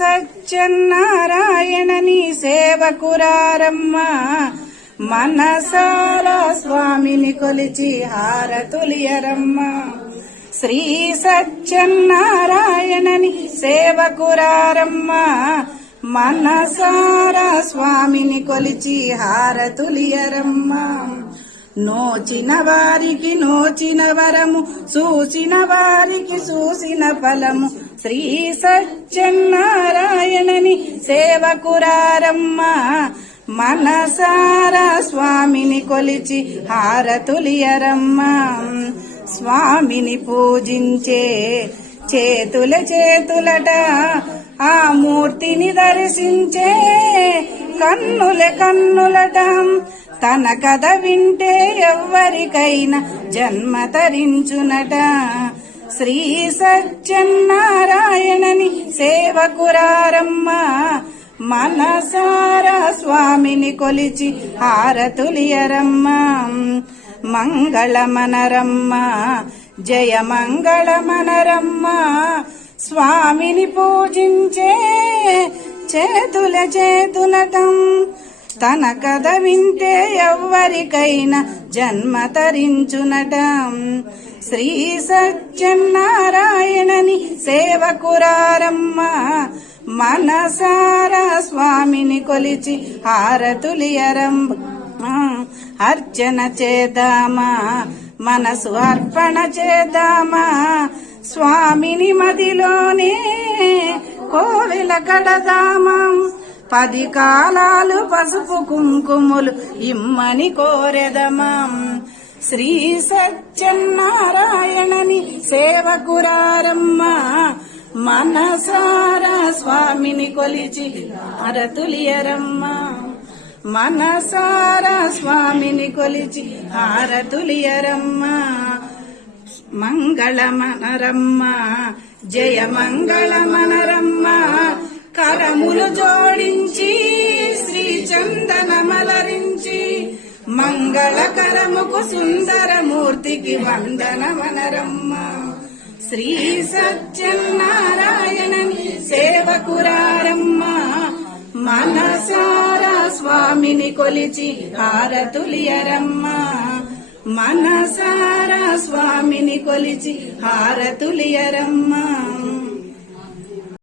సత్యనారాయణని సేవకురారమ్మ మనసారా స్వామిని కొలిచి హారతులియరమ్మ. శ్రీ సత్యనారాయణని సేవకురారమ్మ మనసారా స్వామిని కొలిచి హారతులియరమ్మ. నోచిన వారికి నోచిన వరము, చూసిన వారికి చూసిన ఫలము. శ్రీ సత్యనారాయణని సేవకురారమ్మ మనసారా స్వామిని కొలిచి హారతులియరమ్మ. స్వామిని పూజించే చేతుల చేతులట, ఆ మూర్తిని దర్శించే కన్నుల కన్నులట. తన కథ వింటే ఎవ్వరికైనా జన్మ తరించునట. శ్రీ సత్యనారాయణని సేవకురారమ్మ మనసారా స్వామిని కొలిచి హారతులియరమ్మ. మంగళమనరమ్మ జయ మంగళమనరమ్మ. స్వామిని పూజించే చేతుల చేతులటం. తన కథ వింటే ఎవ్వరికైనా జన్మ తరించునట. శ్రీ సత్యనారాయణని సేవకురారమ్మ మనసారా స్వామిని కొలిచి హారతులియరమ్మ. అర్చన చేద్దామా, మనసు అర్పణ చేద్దామా, స్వామిని మదిలోనే కోవెల కడదామా. 10 కాలాలు పసుపు కుంకుములు ఇమ్మని కోరెదమా. శ్రీ సత్యనారాయణని సేవకురారమ్మ మనసారా స్వామిని కొలిచి హారతులియరమ్మ. మనసారా స్వామిని కొలిచి హారతులియరమ్మ. మంగళమనరమ్మ జయ మంగళమనరమ్మ. కరములు జోడించి శ్రీ చందనమలరించి, మంగళకరముకు సుందరమూర్తికి వందనమనరమ్మ. శ్రీ సత్యనారాయణని సేవకురారమ్మ మనసారా స్వామిని కొలిచి హారతులియరమ్మ. మనసారా స్వామిని కొలిచి హారతులియరమ్మ.